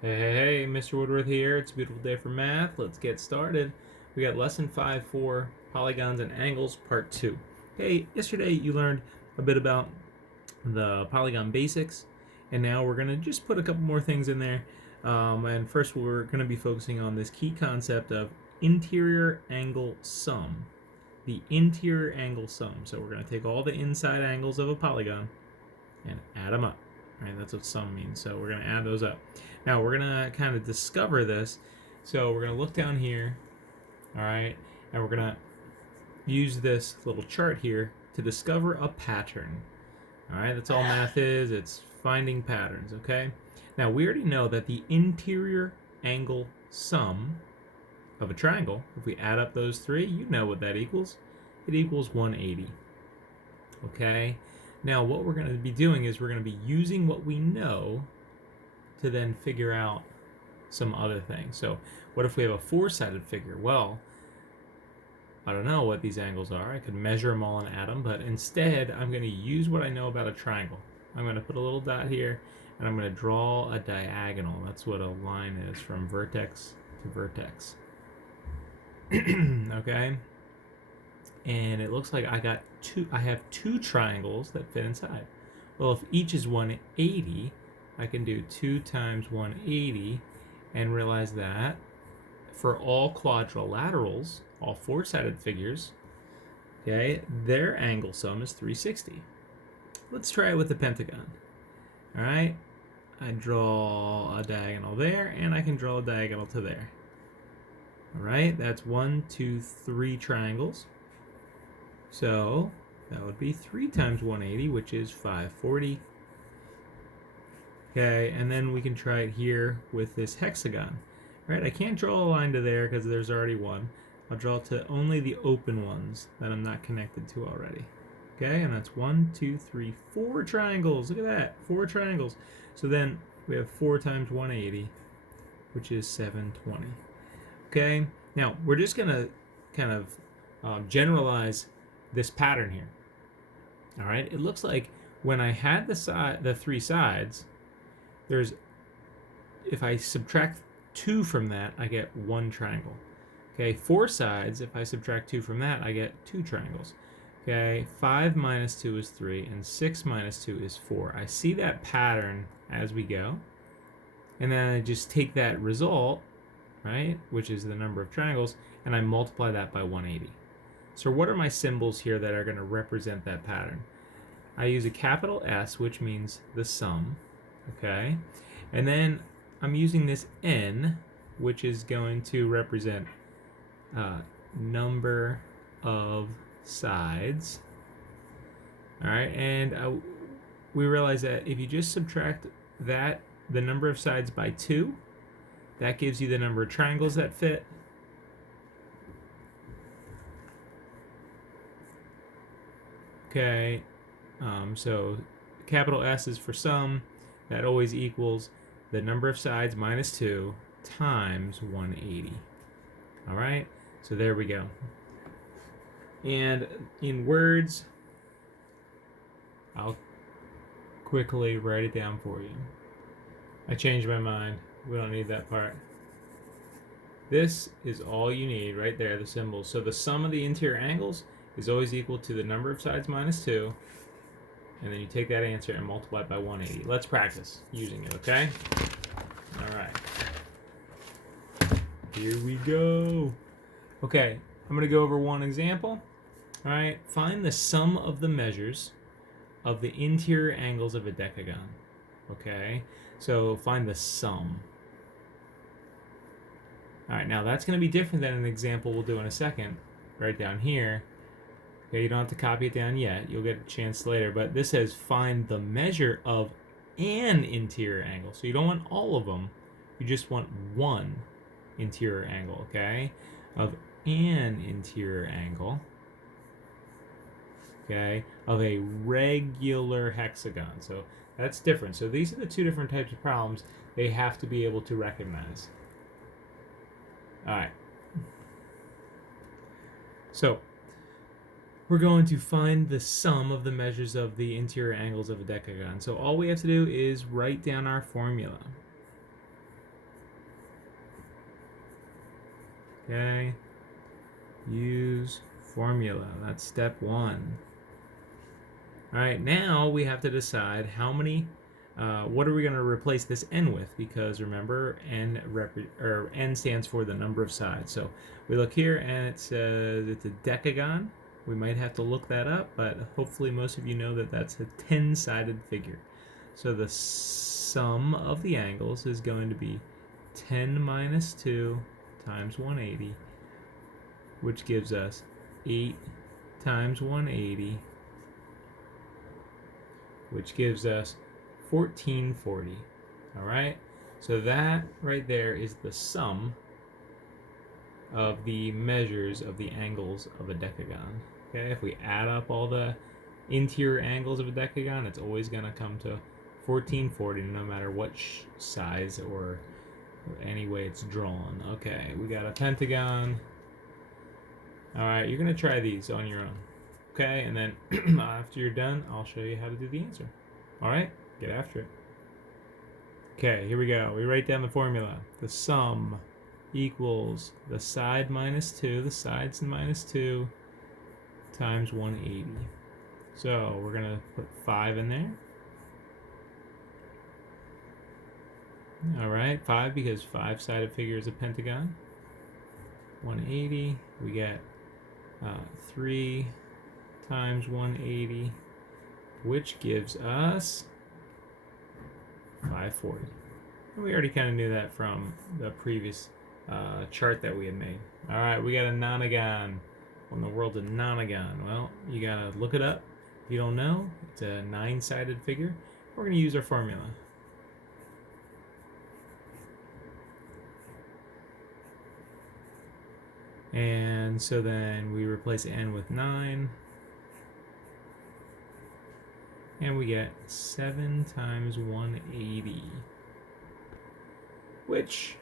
Hey, Mr. Woodworth here. It's a beautiful day for math. Let's get started. We got lesson 5 for polygons and angles, part 2. Hey, yesterday you learned a bit about the polygon basics, and now we're going to just put a couple more things in there. And first, we're going to be focusing on this key concept of interior angle sum. The interior angle sum. So we're going to take all the inside angles of a polygon and add them up. Right, that's what sum means. So we're going to add those up. Now we're going to kind of discover this. So we're going to look down here, all right, and we're going to use this little chart here to discover a pattern. All right, that's all math is. It's finding patterns, okay? Now we already know that the interior angle sum of a triangle, if we add up those three, you know what that equals. It equals 180, okay? Now what we're going to be doing is we're going to be using what we know to then figure out some other things. So what if we have a four-sided figure? Well, I don't know what these angles are. I could measure them all and add them, but instead I'm going to use what I know about a triangle. I'm going to put a little dot here, and I'm going to draw a diagonal. That's what a line is, from vertex to vertex. Okay? And it looks like I have two triangles that fit inside. Well, if each is 180, I can do 2 times 180 and realize that for all quadrilaterals, all four-sided figures, okay, their angle sum is 360. Let's try it with the pentagon. All right, I draw a diagonal there, and I can draw a diagonal to there. All right, that's 1, 2, 3 triangles. So that would be 3 times 180, which is 540. Okay, and then we can try it here with this hexagon. Right, I can't draw a line to there because there's already one. I'll draw to only the open ones that I'm not connected to already. Okay, and that's 1, 2, 3, 4 triangles. Look at that, 4 triangles. So then we have 4 times 180, which is 720. Okay, now we're just gonna kind of generalize this pattern here. All right, it looks like when I had the three sides, if I subtract 2 from that, I get 1 triangle. Okay, 4 sides, if I subtract 2 from that, I get 2 triangles. Okay, 5 minus 2 is 3, and 6 minus 2 is 4. I see that pattern as we go, and then I just take that result, right, which is the number of triangles, and I multiply that by 180. So what are my symbols here that are going to represent that pattern? I use a capital S, which means the sum, okay? And then I'm using this N, which is going to represent number of sides. All right, and we realize that if you just subtract that, the number of sides by 2, that gives you the number of triangles that fit. Okay, so capital S is for sum. That always equals the number of sides minus 2 times 180. All right, so there we go. And in words, I'll quickly write it down for you. I changed my mind. We don't need that part. This is all you need right there, the symbols. So the sum of the interior angles is always equal to the number of sides minus 2, and then you take that answer and multiply it by 180. Let's practice using it, okay? All right. Here we go. Okay, I'm going to go over one example. All right, find the sum of the measures of the interior angles of a decagon. Okay, so find the sum. All right, now that's going to be different than an example we'll do in a second, right down here. Okay, you don't have to copy it down yet. You'll get a chance later. But this says find the measure of an interior angle. So you don't want all of them. You just want one interior angle, okay? Of an interior angle, okay, of a regular hexagon. So that's different. So these are the two different types of problems they have to be able to recognize. All right. So we're going to find the sum of the measures of the interior angles of a decagon. So all we have to do is write down our formula. Okay. Use formula. That's step 1. All right, now we have to decide how many, what are we going to replace this n with? Because remember, n stands for the number of sides. So we look here and it says it's a decagon. We might have to look that up, but hopefully most of you know that that's a 10-sided figure. So the sum of the angles is going to be 10 minus 2 times 180, which gives us 8 times 180, which gives us 1440. All right, so that right there is the sum of the measures of the angles of a decagon. Okay, if we add up all the interior angles of a decagon, it's always going to come to 1440, no matter what size or any way it's drawn. Okay, we got a pentagon. All right, you're going to try these on your own. Okay, and then after you're done, I'll show you how to do the answer. All right, get after it. Okay, here we go. We write down the formula. The sum equals the side minus 2, the sides minus 2, times 180. So we're going to put 5 in there. All right, 5 because 5-sided figure is a pentagon. 180, we get 3 times 180, which gives us 540. And we already kind of knew that from the previous chart that we had made. All right, we got a nonagon. What in the world's a nonagon? Well, you gotta look it up. If you don't know, it's a 9-sided figure. We're gonna use our formula. And so then we replace n with 9. And we get 7 times 180. Which,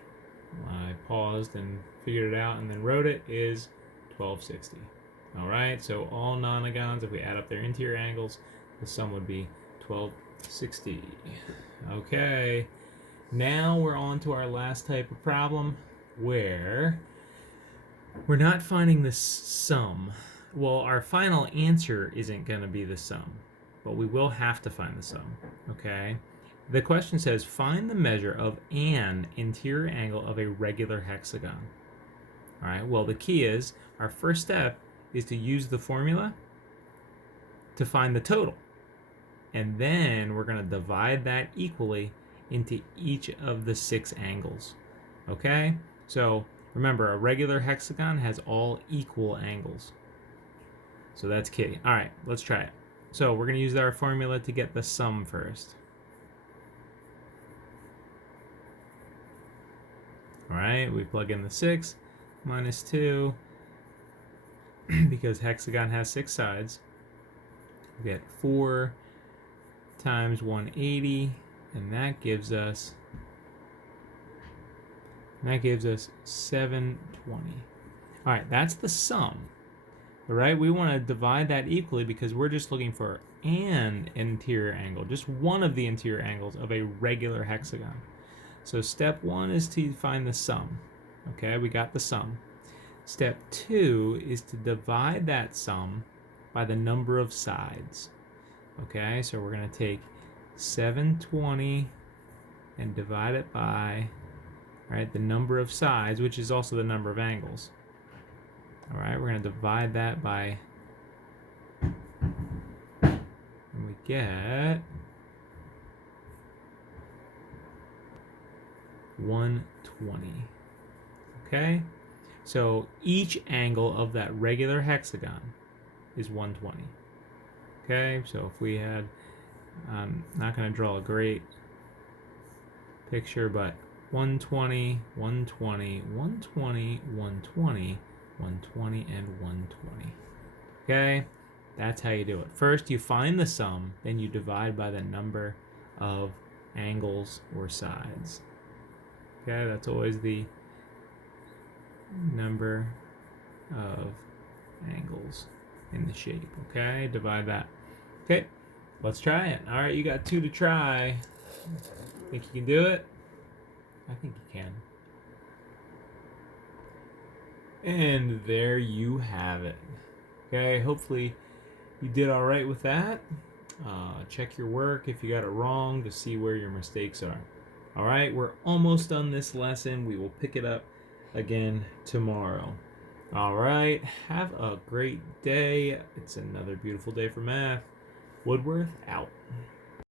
I paused and figured it out and then wrote it, is 1260. Alright, so all nonagons, if we add up their interior angles, the sum would be 1260. Okay, now we're on to our last type of problem where we're not finding the sum. Well, our final answer isn't going to be the sum, but we will have to find the sum, okay? The question says, find the measure of an interior angle of a regular hexagon. All right, well, the key is, our first step is to use the formula to find the total. And then we're going to divide that equally into each of the 6 angles, okay? So remember, a regular hexagon has all equal angles. So that's key. All right, let's try it. So we're going to use our formula to get the sum first. All right, we plug in the 6 minus 2 because hexagon has 6 sides. We get 4 times 180, and that gives us 720. All right, that's the sum. All right, we want to divide that equally because we're just looking for an interior angle, just one of the interior angles of a regular hexagon. So step 1 is to find the sum. Okay, we got the sum. Step 2 is to divide that sum by the number of sides. Okay, so we're going to take 720 and divide it by, all right, the number of sides, which is also the number of angles. All right, we're going to divide that by, and we get 120. Okay, so each angle of that regular hexagon is 120. Okay, so if we had, I'm not going to draw a great picture, but 120, 120, 120, 120, 120, and 120. Okay, that's how you do it. First, you find the sum, then you divide by the number of angles or sides. Okay, that's always the number of angles in the shape. Okay, divide that. Okay, let's try it. All right, you got 2 to try. Think you can do it? I think you can. And there you have it. Okay, hopefully you did all right with that. Check your work if you got it wrong to see where your mistakes are. All right, we're almost done this lesson. We will pick it up again tomorrow. All right, have a great day. It's another beautiful day for math. Woodworth out.